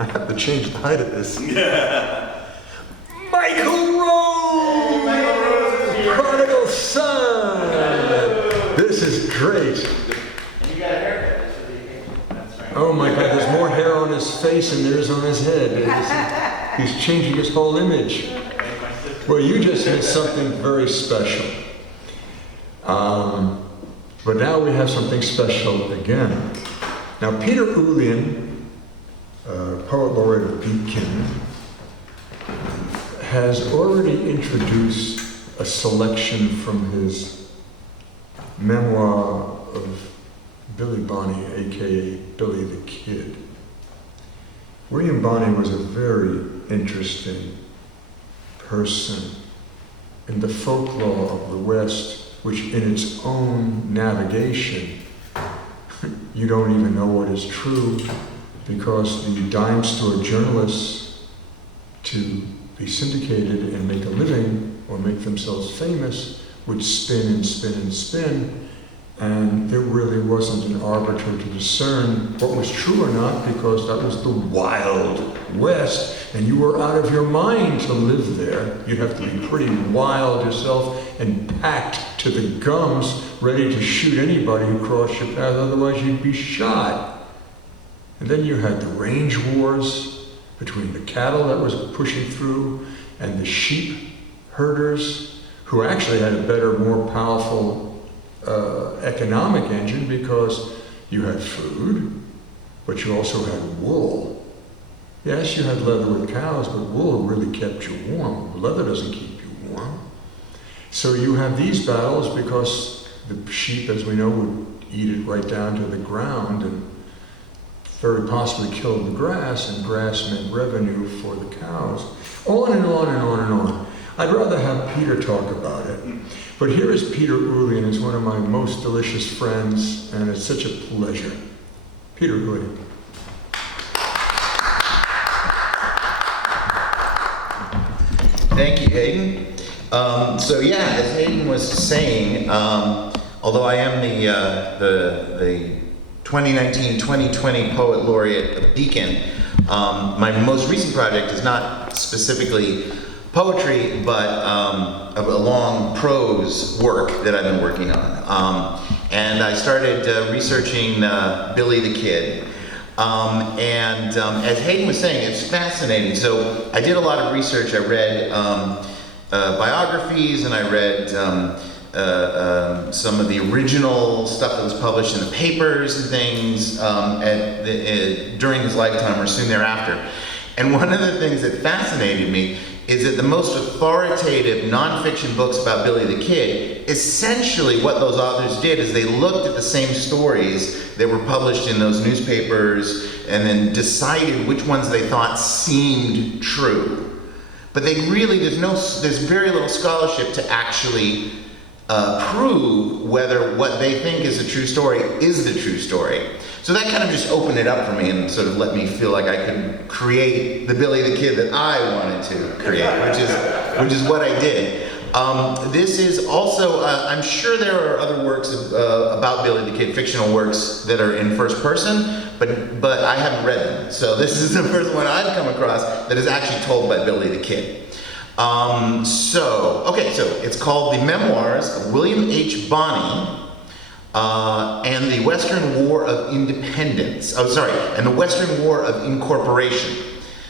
I have to change the height of this. Michael Rose! Prodigal son! This is great. And you got a haircut. That's right. Oh my God, there's more hair on his face than there is on his head. He's changing his whole image. Well, you just did something very special. But now we have something special again. Now, Peter ULIAN, Poet Laureate of Beacon, has already introduced a selection from his memoir of Billy Bonney, aka Billy the Kid. William Bonney was a very interesting person in the folklore of the West, which in its own navigation, you don't even know what is true, because the dime store journalists, to be syndicated and make a living or make themselves famous, would spin and spin and spin, and there really wasn't an arbiter to discern what was true or not, because that was the Wild West, and you were out of your mind to live there. You'd have to be pretty wild yourself and packed to the gums, ready to shoot anybody who crossed your path, otherwise you'd be shot. And then you had the range wars between the cattle that was pushing through and the sheep herders, who actually had a better, more powerful economic engine, because you had food, but you also had wool. Yes, you had leather with cows, but wool really kept you warm. Leather doesn't keep you warm. So you have these battles because the sheep, as we know, would eat it right down to the ground and very possibly kill the grass, and grass meant revenue for the cows. On and on and on and on. I'd rather have Peter talk about it. But here is Peter ULIAN, who's one of my most delicious friends, and it's such a pleasure. Peter ULIAN. Thank you, Hayden. So yeah, as Hayden was saying, although I am the 2019-2020 Poet Laureate of Beacon, my most recent project is not specifically poetry, but a long prose work that I've been working on. And I started researching Billy the Kid. As Hayden was saying, it's fascinating. So I did a lot of research. I read biographies, and I read some of the original stuff that was published in the papers and things during his lifetime or soon thereafter. And one of the things that fascinated me is that the most authoritative nonfiction books about Billy the Kid, essentially what those authors did is they looked at the same stories that were published in those newspapers and then decided which ones they thought seemed true. But they really, there's very little scholarship to actually prove whether what they think is a true story is the true story. So that kind of just opened it up for me and sort of let me feel like I could create the Billy the Kid that I wanted to create, which is what I did. This is also, I'm sure there are other works about Billy the Kid, fictional works that are in first person, but I haven't read them. So this is the first one I've come across that is actually told by Billy the Kid. So it's called The Memoirs of William H. Bonney and the Western War of Independence. And the Western War of Incorporation.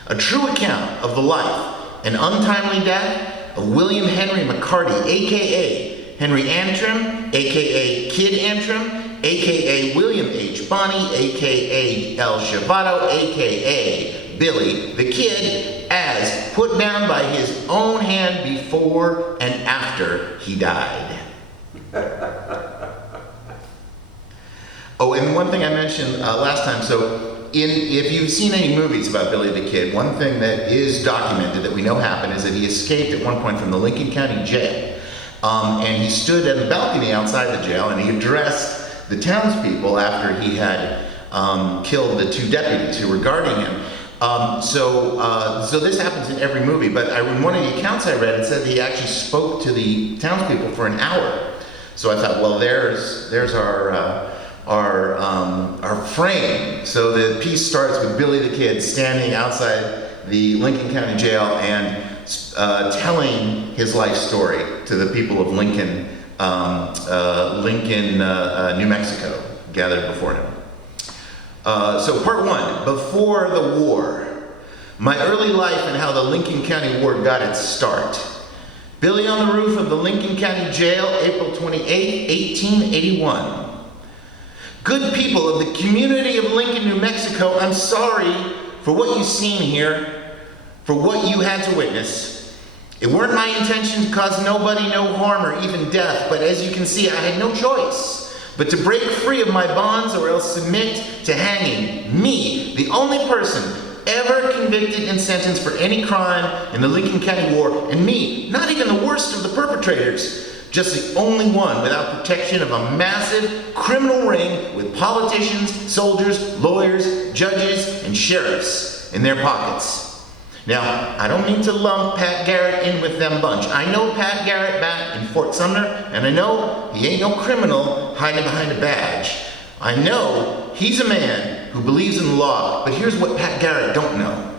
A true account of the life and untimely death of William Henry McCarty, aka Henry Antrim, aka Kid Antrim, aka William H. Bonney, aka El Chivato, aka Billy the Kid, as put down by his own hand before and after he died. Oh, and one thing I mentioned last time, if you've seen any movies about Billy the Kid, one thing that is documented that we know happened is that he escaped at one point from the Lincoln County Jail. And he stood at the balcony outside the jail and he addressed the townspeople after he had killed the two deputies who were guarding him. So this happens in every movie, but in one of the accounts I read, it said that he actually spoke to the townspeople for an hour. So I thought, well, there's our are framed. So the piece starts with Billy the Kid standing outside the Lincoln County Jail and telling his life story to the people of Lincoln, New Mexico, gathered before him. So part one, before the war. My early life and how the Lincoln County War got its start. Billy on the roof of the Lincoln County Jail, April 28, 1881. Good people of the community of Lincoln, New Mexico, I'm sorry for what you've seen here, for what you had to witness. It weren't my intention to cause nobody no harm or even death, but as you can see, I had no choice but to break free of my bonds or else submit to hanging. Me, the only person ever convicted and sentenced for any crime in the Lincoln County War, and me, not even the worst of the perpetrators, just the only one without protection of a massive criminal ring with politicians, soldiers, lawyers, judges, and sheriffs in their pockets. Now, I don't mean to lump Pat Garrett in with them bunch. I know Pat Garrett back in Fort Sumner, and I know he ain't no criminal hiding behind a badge. I know he's a man who believes in the law, but here's what Pat Garrett don't know,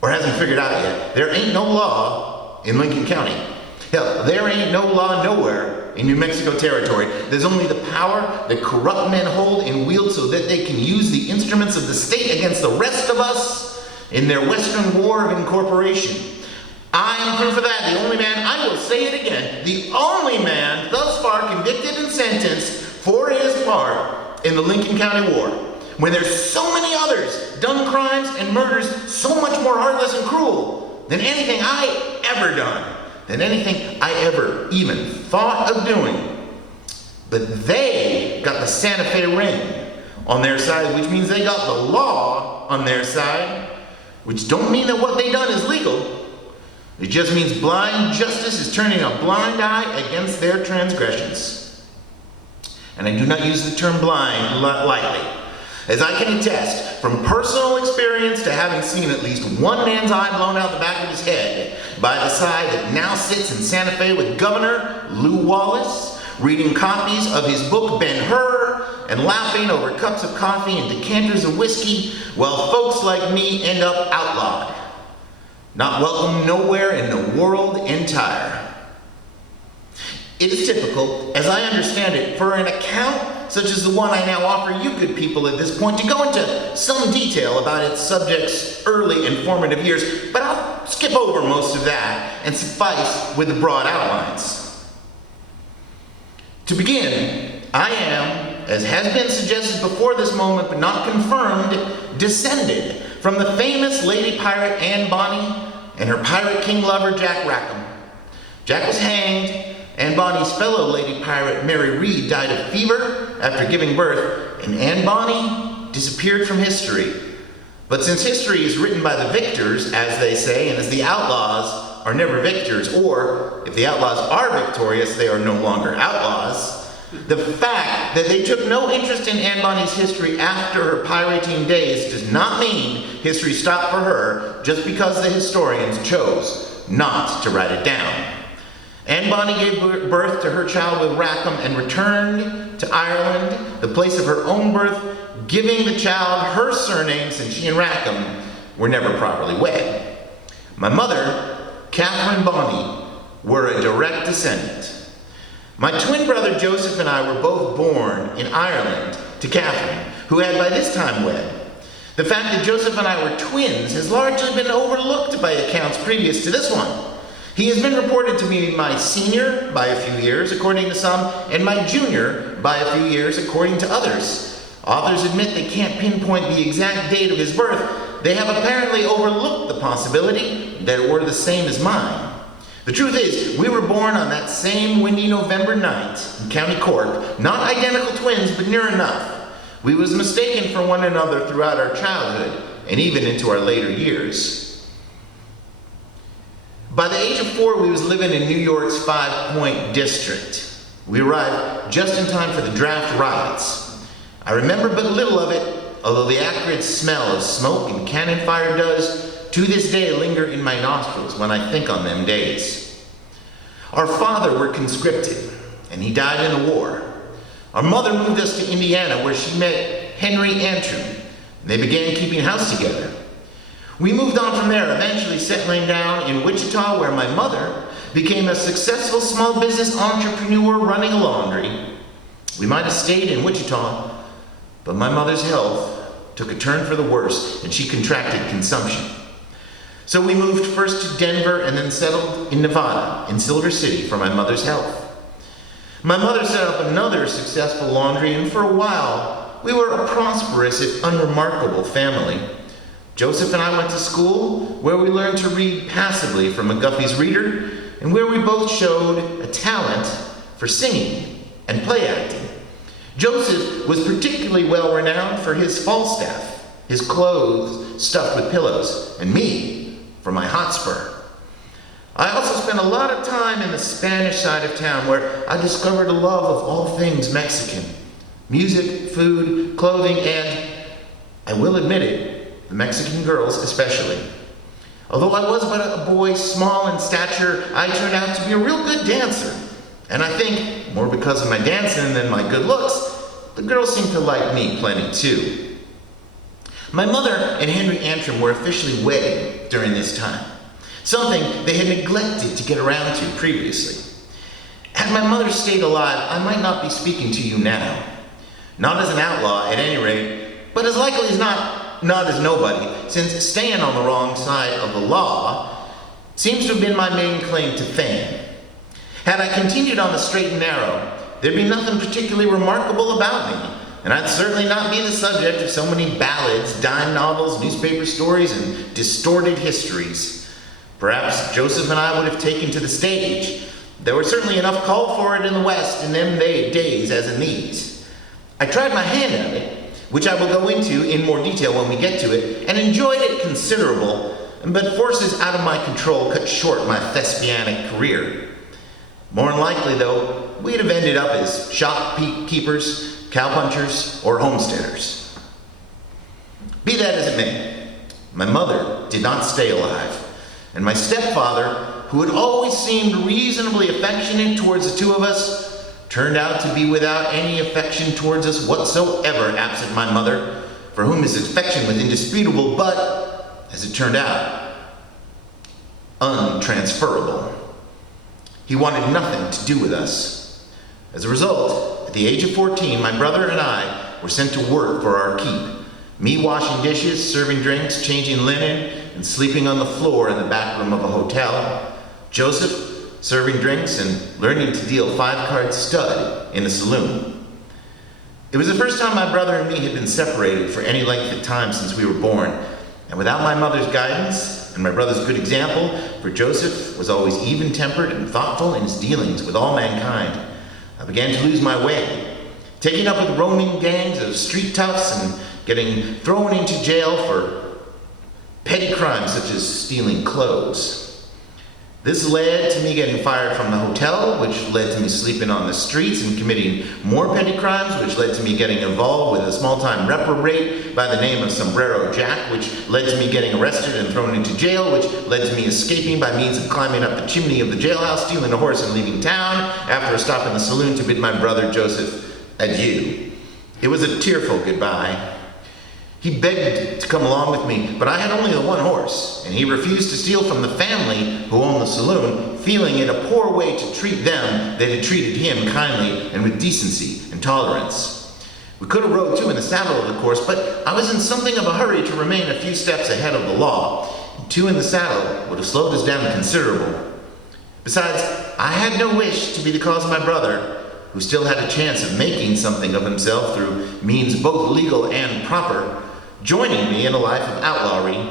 or hasn't figured out yet. There ain't no law in Lincoln County. Hell, there ain't no law nowhere in New Mexico territory. There's only the power that corrupt men hold and wield so that they can use the instruments of the state against the rest of us in their Western War of Incorporation. I am proof of that, the only man, I will say it again, the only man thus far convicted and sentenced for his part in the Lincoln County War, when there's so many others done crimes and murders so much more heartless and cruel than anything I ever done, than anything I ever even thought of doing. But they got the Santa Fe ring on their side, which means they got the law on their side, which don't mean that what they done is legal. It just means blind justice is turning a blind eye against their transgressions. And I do not use the term blind lightly, as I can attest from personal experience to having seen at least one man's eye blown out the back of his head by the side that now sits in Santa Fe with Governor Lew Wallace, reading copies of his book Ben-Hur and laughing over cups of coffee and decanters of whiskey, while folks like me end up outlawed, not welcome nowhere in the world entire. It is typical, as I understand it, for an account such as the one I now offer you good people at this point to go into some detail about its subject's early and formative years, but I'll skip over most of that and suffice with the broad outlines. To begin, I am, as has been suggested before this moment but not confirmed, descended from the famous lady pirate Anne Bonney and her pirate king lover Jack Rackham. Jack was hanged. Anne Bonny's fellow lady pirate Mary Read died of fever after giving birth, and Anne Bonney disappeared from history. But since history is written by the victors, as they say, and as the outlaws are never victors, or if the outlaws are victorious, they are no longer outlaws, the fact that they took no interest in Anne Bonny's history after her pirating days does not mean history stopped for her just because the historians chose not to write it down. Anne Bonney gave birth to her child with Rackham and returned to Ireland, the place of her own birth, giving the child her surname since she and Rackham were never properly wed. My mother, Catherine Bonney, were a direct descendant. My twin brother Joseph and I were both born in Ireland to Catherine, who had by this time wed. The fact that Joseph and I were twins has largely been overlooked by accounts previous to this one. He has been reported to be my senior by a few years, according to some, and my junior by a few years, according to others. Authors admit they can't pinpoint the exact date of his birth. They have apparently overlooked the possibility that it were the same as mine. The truth is, we were born on that same windy November night in County Cork, not identical twins, but near enough. We was mistaken for one another throughout our childhood, and even into our later years. By the age of 4, we was living in New York's 5 Point district. We arrived just in time for the draft riots. I remember but little of it, although the acrid smell of smoke and cannon fire does, to this day, linger in my nostrils when I think on them days. Our father were conscripted, and he died in the war. Our mother moved us to Indiana, where she met Henry Antrim, and they began keeping house together. We moved on from there, eventually settling down in Wichita, where my mother became a successful small business entrepreneur running a laundry. We might have stayed in Wichita, but my mother's health took a turn for the worse, and she contracted consumption. So we moved first to Denver and then settled in Nevada, in Silver City, for my mother's health. My mother set up another successful laundry, and for a while, we were a prosperous if unremarkable family. Joseph and I went to school, where we learned to read passively from McGuffey's Reader, and where we both showed a talent for singing and play acting. Joseph was particularly well renowned for his Falstaff, his clothes stuffed with pillows, and me for my Hotspur. I also spent a lot of time in the Spanish side of town, where I discovered a love of all things Mexican: music, food, clothing, and, I will admit it, the Mexican girls especially. Although I was but a boy, small in stature, I turned out to be a real good dancer. And I think, more because of my dancing than my good looks, the girls seemed to like me plenty too. My mother and Henry Antrim were officially wedded during this time, something they had neglected to get around to previously. Had my mother stayed alive, I might not be speaking to you now. Not as an outlaw, at any rate, but as likely as not as nobody, since staying on the wrong side of the law seems to have been my main claim to fame. Had I continued on the straight and narrow, there'd be nothing particularly remarkable about me, and I'd certainly not be the subject of so many ballads, dime novels, newspaper stories, and distorted histories. Perhaps Joseph and I would have taken to the stage. There was certainly enough call for it in the West in them days as in these. I tried my hand at it, which I will go into in more detail when we get to it, and enjoyed it considerable, but forces out of my control cut short my thespianic career. More than likely, though, we'd have ended up as shopkeepers, cowpunchers, or homesteaders. Be that as it may, my mother did not stay alive, and my stepfather, who had always seemed reasonably affectionate towards the two of us, turned out to be without any affection towards us whatsoever, absent my mother, for whom his affection was indisputable, but, as it turned out, untransferable. He wanted nothing to do with us. As a result, at the age of 14, my brother and I were sent to work for our keep, me washing dishes, serving drinks, changing linen, and sleeping on the floor in the back room of a hotel. Joseph serving drinks and learning to deal 5-card stud in a saloon. It was the first time my brother and me had been separated for any length of time since we were born, and without my mother's guidance and my brother's good example, for Joseph was always even-tempered and thoughtful in his dealings with all mankind, I began to lose my way, taking up with roaming gangs of street toughs and getting thrown into jail for petty crimes such as stealing clothes. This led to me getting fired from the hotel, which led to me sleeping on the streets and committing more petty crimes, which led to me getting involved with a small-time reprobate by the name of Sombrero Jack, which led to me getting arrested and thrown into jail, which led to me escaping by means of climbing up the chimney of the jailhouse, stealing a horse, and leaving town after a stop in the saloon to bid my brother Joseph adieu. It was a tearful goodbye. He begged to come along with me, but I had only the one horse, and he refused to steal from the family who owned the saloon, feeling it a poor way to treat them that had treated him kindly and with decency and tolerance. We could have rode 2 in the saddle, of course, but I was in something of a hurry to remain a few steps ahead of the law, and 2 in the saddle would have slowed us down considerable. Besides, I had no wish to be the cause of my brother, who still had a chance of making something of himself through means both legal and proper, joining me in a life of outlawry.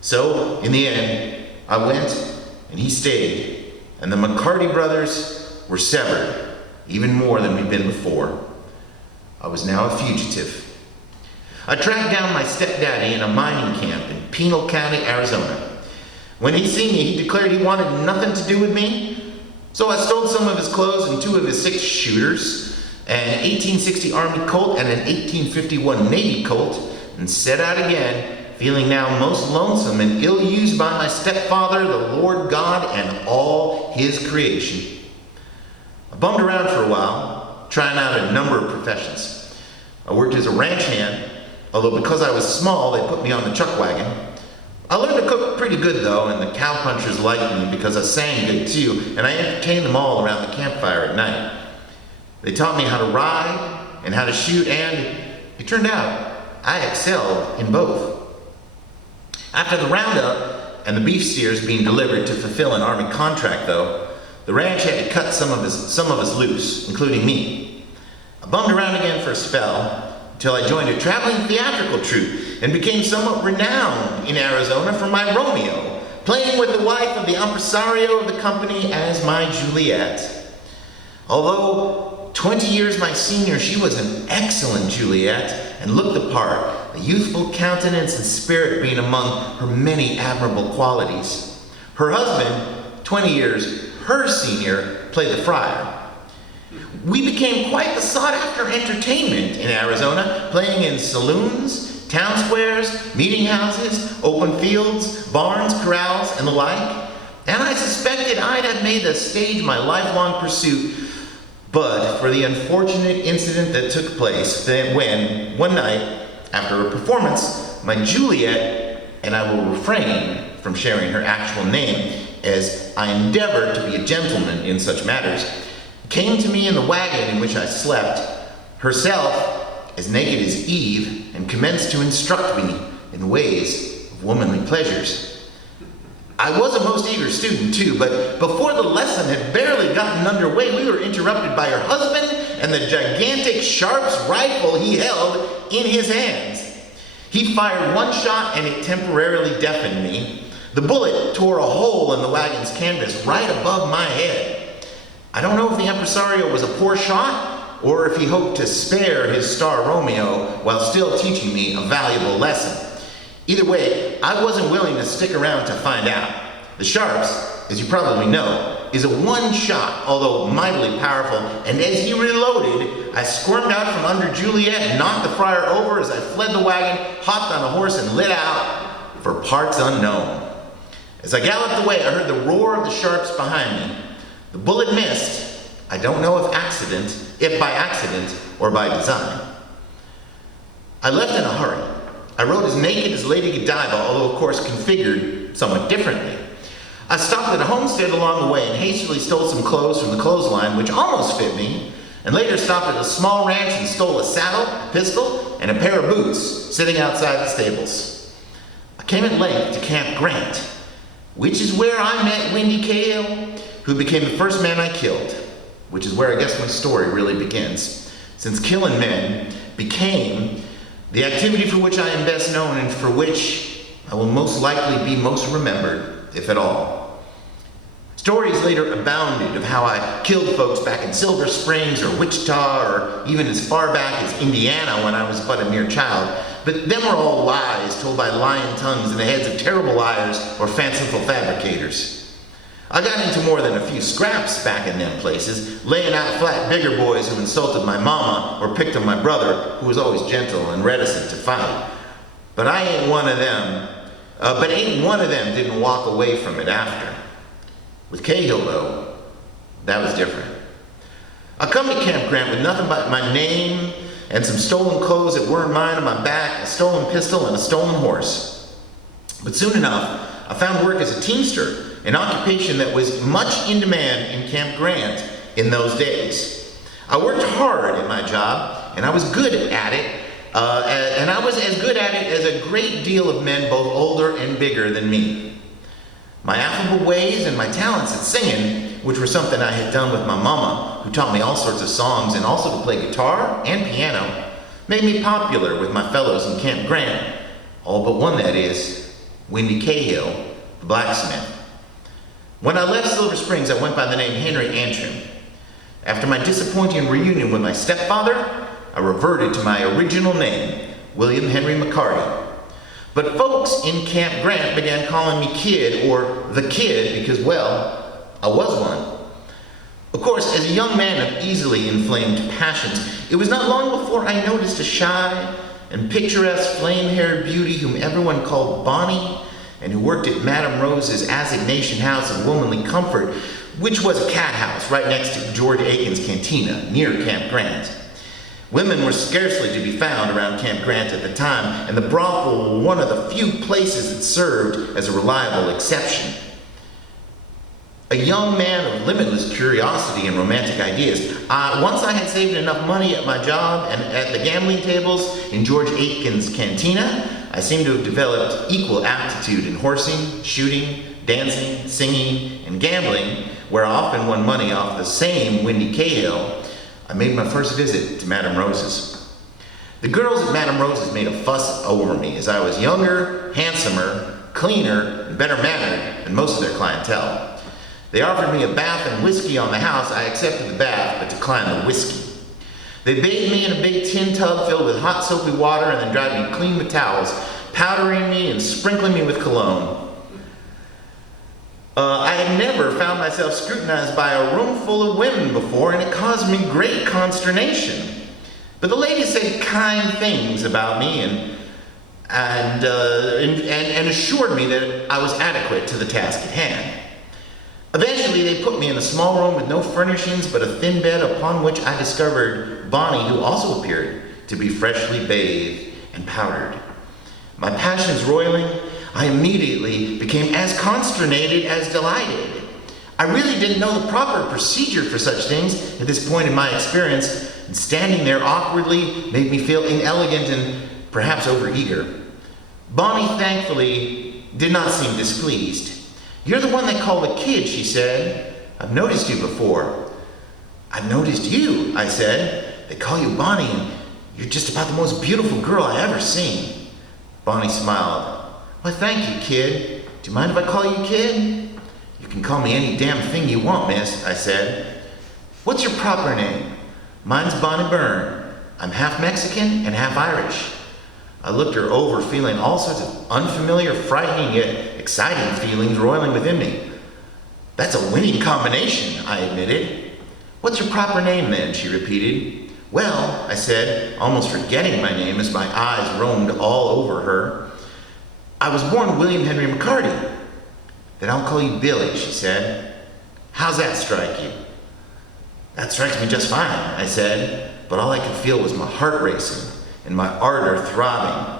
So, in the end, I went, and he stayed, and the McCarty brothers were severed, even more than we'd been before. I was now a fugitive. I tracked down my stepdaddy in a mining camp in Pinal County, Arizona. When he seen me, he declared he wanted nothing to do with me, so I stole some of his clothes and 2 of his 6-shooters, an 1860 Army Colt and an 1851 Navy Colt, and set out again, feeling now most lonesome and ill-used by my stepfather, the Lord God, and all his creation. I bummed around for a while, trying out a number of professions. I worked as a ranch hand, although because I was small, they put me on the chuck wagon. I learned to cook pretty good though, and the cowpunchers liked me because I sang good too, and I entertained them all around the campfire at night. They taught me how to ride and how to shoot, and it turned out I excelled in both. After the roundup and the beef steers being delivered to fulfill an army contract though, the ranch had to cut some of us loose, including me. I bummed around again for a spell until I joined a traveling theatrical troupe and became somewhat renowned in Arizona for my Romeo, playing with the wife of the impresario of the company as my Juliet. Although 20 years my senior, she was an excellent Juliet and looked the part, a youthful countenance and spirit being among her many admirable qualities. Her husband, 20 years her senior, played the friar. We became quite the sought-after entertainment in Arizona, playing in saloons, town squares, meeting houses, open fields, barns, corrals, and the like. And I suspected I'd have made the stage my lifelong pursuit, but for the unfortunate incident that took place when, one night, after a performance, my Juliet, and I will refrain from sharing her actual name, as I endeavor to be a gentleman in such matters, came to me in the wagon in which I slept, herself as naked as Eve, and commenced to instruct me in the ways of womanly pleasures. I was a most eager student too, but before the lesson had barely gotten underway, we were interrupted by her husband and the gigantic Sharps rifle he held in his hands. He fired one shot and it temporarily deafened me. The bullet tore a hole in the wagon's canvas right above my head. I don't know if the impresario was a poor shot or if he hoped to spare his star Romeo while still teaching me a valuable lesson. Either way, I wasn't willing to stick around to find out. The Sharps, as you probably know, is a one-shot, although mightily powerful, and as he reloaded, I squirmed out from under Juliet and knocked the friar over as I fled the wagon, hopped on a horse, and lit out for parts unknown. As I galloped away, I heard the roar of the Sharps behind me. The bullet missed. I don't know if by accident or by design. I left in a hurry. I rode as naked as Lady Godiva, although of course configured somewhat differently. I stopped at a homestead along the way and hastily stole some clothes from the clothesline, which almost fit me, and later stopped at a small ranch and stole a saddle, a pistol, and a pair of boots sitting outside the stables. I came at length to Camp Grant, which is where I met Wendy Cahill, who became the first man I killed, which is where I guess my story really begins, since killing men became the activity for which I am best known and for which I will most likely be most remembered, if at all. Stories later abounded of how I killed folks back in Silver Springs or Wichita or even as far back as Indiana when I was but a mere child. But them were all lies told by lying tongues in the heads of terrible liars or fanciful fabricators. I got into more than a few scraps back in them places, laying out flat bigger boys who insulted my mama or picked on my brother, who was always gentle and reticent to fight. But ain't one of them didn't walk away from it after. With Cahill, though, that was different. I come to Camp Grant with nothing but my name and some stolen clothes that weren't mine on my back, a stolen pistol, and a stolen horse. But soon enough, I found work as a teamster, an occupation that was much in demand in Camp Grant in those days. I worked hard at my job, and I was good at it, and I was as good at it as a great deal of men both older and bigger than me. My affable ways and my talents at singing, which were something I had done with my mama, who taught me all sorts of songs and also to play guitar and piano, made me popular with my fellows in Camp Grant, all but one, that is, Wendy Cahill, the blacksmith. When I left Silver Springs, I went by the name Henry Antrim. After my disappointing reunion with my stepfather, I reverted to my original name, William Henry McCarty. But folks in Camp Grant began calling me Kid, or the Kid, because, well, I was one. Of course, as a young man of easily inflamed passions, it was not long before I noticed a shy and picturesque flame-haired beauty whom everyone called Bonney, and who worked at Madame Rose's assignation house of womanly comfort, which was a cat house right next to George Aiken's Cantina near Camp Grant. Women were scarcely to be found around Camp Grant at the time, and the brothel was one of the few places that served as a reliable exception. A young man of limitless curiosity and romantic ideas, once I had saved enough money at my job and at the gambling tables in George Aiken's Cantina, I seemed to have developed equal aptitude in horsing, shooting, dancing, singing, and gambling, where I often won money off the same Wendy Cahill. I made my first visit to Madame Rose's. The girls at Madame Rose's made a fuss over me as I was younger, handsomer, cleaner, and better mannered than most of their clientele. They offered me a bath and whiskey on the house. I accepted the bath, but declined the whiskey. They bathed me in a big tin tub filled with hot soapy water and then dried me clean with towels, powdering me and sprinkling me with cologne. I had never found myself scrutinized by a room full of women before, and it caused me great consternation. But the ladies said kind things about me and assured me that I was adequate to the task at hand. Eventually, they put me in a small room with no furnishings but a thin bed upon which I discovered Bonney, who also appeared to be freshly bathed and powdered. My passions roiling, I immediately became as consternated as delighted. I really didn't know the proper procedure for such things at this point in my experience, and standing there awkwardly made me feel inelegant and perhaps overeager. Bonney, thankfully, did not seem displeased. "You're the one they call the kid," she said. "I've noticed you before." "I've noticed you," I said. "They call you Bonney, and you're just about the most beautiful girl I ever seen." Bonney smiled. "Why, thank you, kid. Do you mind if I call you kid?" "You can call me any damn thing you want, miss," I said. "What's your proper name?" "Mine's Bonnie Byrne. I'm half Mexican and half Irish." I looked her over, feeling all sorts of unfamiliar, frightening, yet exciting feelings roiling within me. "That's a winning combination," I admitted. "What's your proper name, then?" she repeated. "Well," I said, almost forgetting my name as my eyes roamed all over her, "I was born William Henry McCarty." "Then I'll call you Billy," she said. "How's that strike you?" "That strikes me just fine," I said, but all I could feel was my heart racing and my ardor throbbing.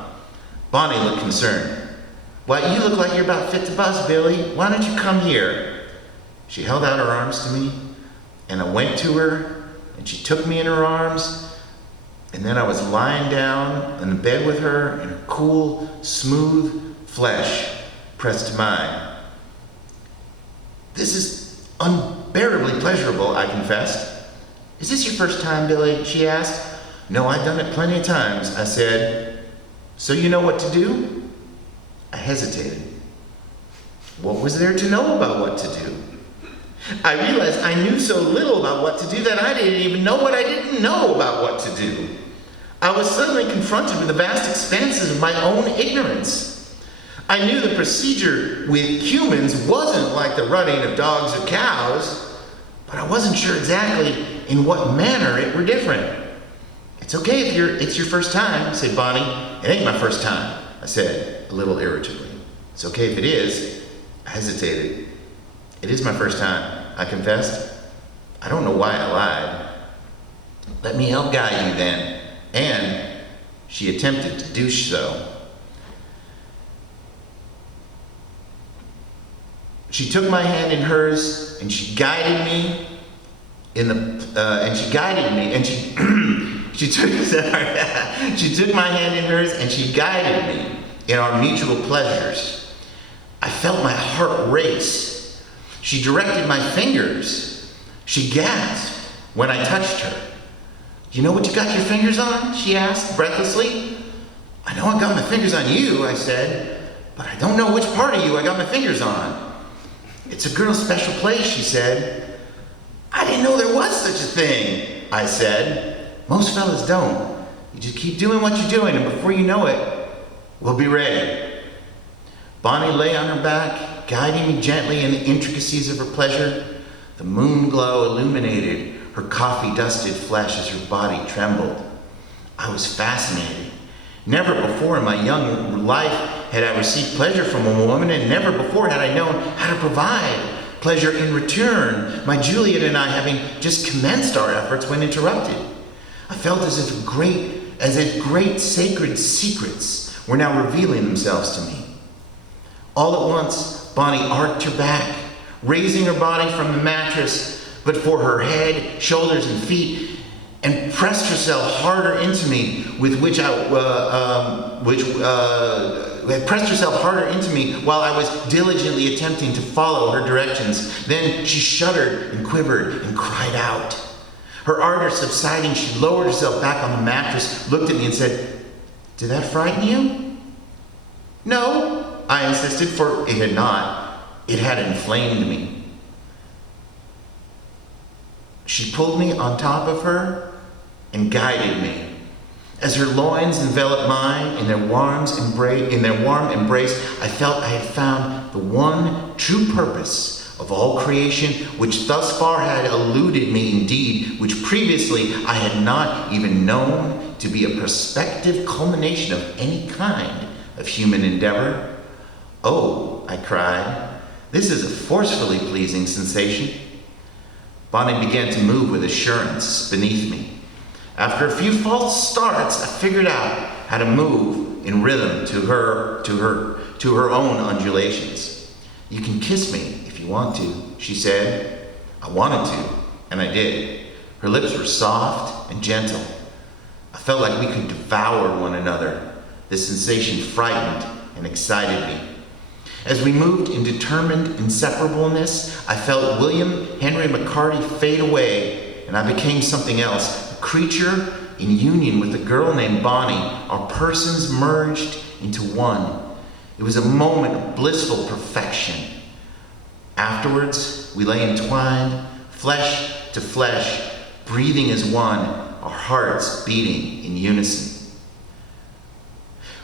Bonney looked concerned. "Why, you look like you're about fit to bust, Billy. Why don't you come here?" She held out her arms to me, and I went to her, and she took me in her arms, and then I was lying down in the bed with her, and her cool, smooth flesh pressed to mine. "This is unbearably pleasurable," I confessed. "Is this your first time, Billy?" she asked. "No, I've done it plenty of times," I said. "So you know what to do?" I hesitated. What was there to know about what to do? I realized I knew so little about what to do that I didn't even know what I didn't know about what to do. I was suddenly confronted with the vast expanses of my own ignorance. I knew the procedure with humans wasn't like the running of dogs or cows, but I wasn't sure exactly in what manner it were different. "It's okay if it's your first time," said Bonney. "It ain't my first time," I said, a little irritably. "It's okay if it is." I hesitated. "It is my first time," I confessed. I don't know why I lied. "Let me help guide you then." And she attempted to do so. She took my hand in hers, and she guided me she took my hand in hers, and she guided me in our mutual pleasures. I felt my heart race. She directed my fingers. She gasped when I touched her. "You know what you got your fingers on?" she asked breathlessly. "I know I got my fingers on you," I said, "but I don't know which part of you I got my fingers on." "It's a girl's special place," she said. "I didn't know there was such a thing," I said. "Most fellas don't. You just keep doing what you're doing, and before you know it, we'll be ready." Bonney lay on her back, guiding me gently in the intricacies of her pleasure. The moon glow illuminated her coffee-dusted flesh as her body trembled. I was fascinated. Never before in my young life had I received pleasure from a woman, and never before had I known how to provide pleasure in return, my Juliet and I having just commenced our efforts when interrupted. I felt as if great sacred secrets were now revealing themselves to me. All at once, Bonney arched her back, raising her body from the mattress, but for her head, shoulders, and feet, and pressed herself harder into me, pressed herself harder into me while I was diligently attempting to follow her directions. Then she shuddered and quivered and cried out. Her ardor subsiding, she lowered herself back on the mattress, looked at me and said, "Did that frighten you?" "No," I insisted, for it had not. It had inflamed me. She pulled me on top of her and guided me. As her loins enveloped mine in their warm embrace, I felt I had found the one true purpose of all creation, which thus far had eluded me indeed, which previously I had not even known to be a prospective culmination of any kind of human endeavor. "Oh," I cried, "this is a forcefully pleasing sensation." Bonney began to move with assurance beneath me. After a few false starts, I figured out how to move in rhythm to her own undulations. "You can kiss me if you want to," she said. I wanted to, and I did. Her lips were soft and gentle. I felt like we could devour one another. This sensation frightened and excited me. As we moved in determined inseparableness, I felt William Henry McCarty fade away, and I became something else. Creature in union with a girl named Bonney, our persons merged into one. It was a moment of blissful perfection. Afterwards, we lay entwined, flesh to flesh, breathing as one, our hearts beating in unison.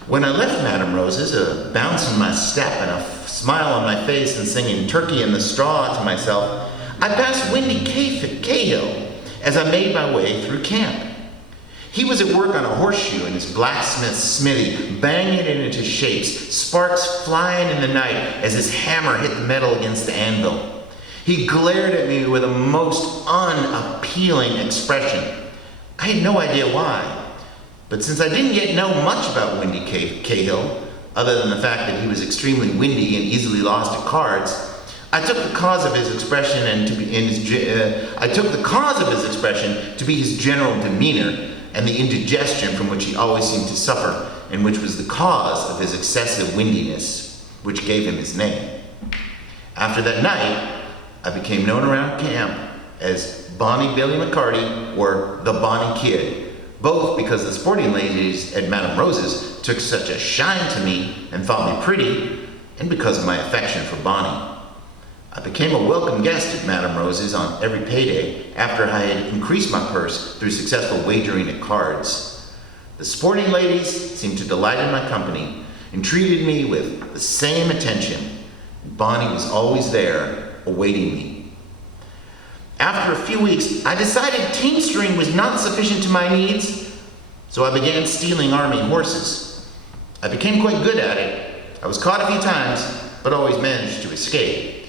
When I left Madame Rose's, a bounce in my step and a smile on my face and singing "Turkey in the Straw" to myself, I passed Windy Cahill as I made my way through camp. He was at work on a horseshoe in his blacksmith's smithy, banging it into shapes, sparks flying in the night as his hammer hit the metal against the anvil. He glared at me with a most unappealing expression. I had no idea why, but since I didn't yet know much about Windy Cahill, other than the fact that he was extremely windy and easily lost at cards, I took the cause of his expression to be his general demeanor and the indigestion from which he always seemed to suffer, and which was the cause of his excessive windiness, which gave him his name. After that night, I became known around camp as Bonnie Billy McCarty, or the Bonney Kid, both because the sporting ladies at Madame Rose's took such a shine to me and thought me pretty, and because of my affection for Bonney. I became a welcome guest at Madame Rose's on every payday after I had increased my purse through successful wagering at cards. The sporting ladies seemed to delight in my company and treated me with the same attention. Bonney was always there, awaiting me. After a few weeks, I decided teamstering was not sufficient to my needs, so I began stealing army horses. I became quite good at it. I was caught a few times, but always managed to escape.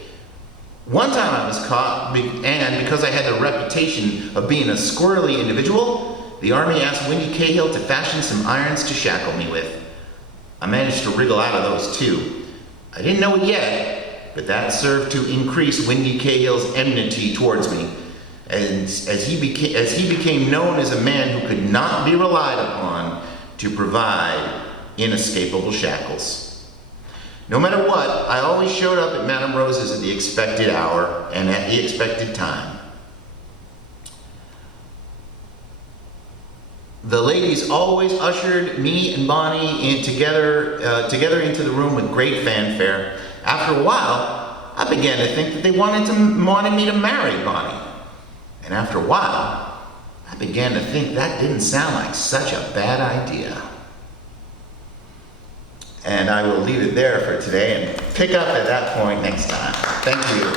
One time I was caught, and because I had the reputation of being a squirrely individual, the army asked Windy Cahill to fashion some irons to shackle me with. I managed to wriggle out of those too. I didn't know it yet, but that served to increase Windy Cahill's enmity towards me, and as he became known as a man who could not be relied upon to provide inescapable shackles. No matter what, I always showed up at Madame Rose's at the expected hour and at the expected time. The ladies always ushered me and Bonney together into the room with great fanfare. After a while, I began to think that they wanted me to marry Bonney. And after a while, I began to think that didn't sound like such a bad idea. And I will leave it there for today and pick up at that point next time. Thank you.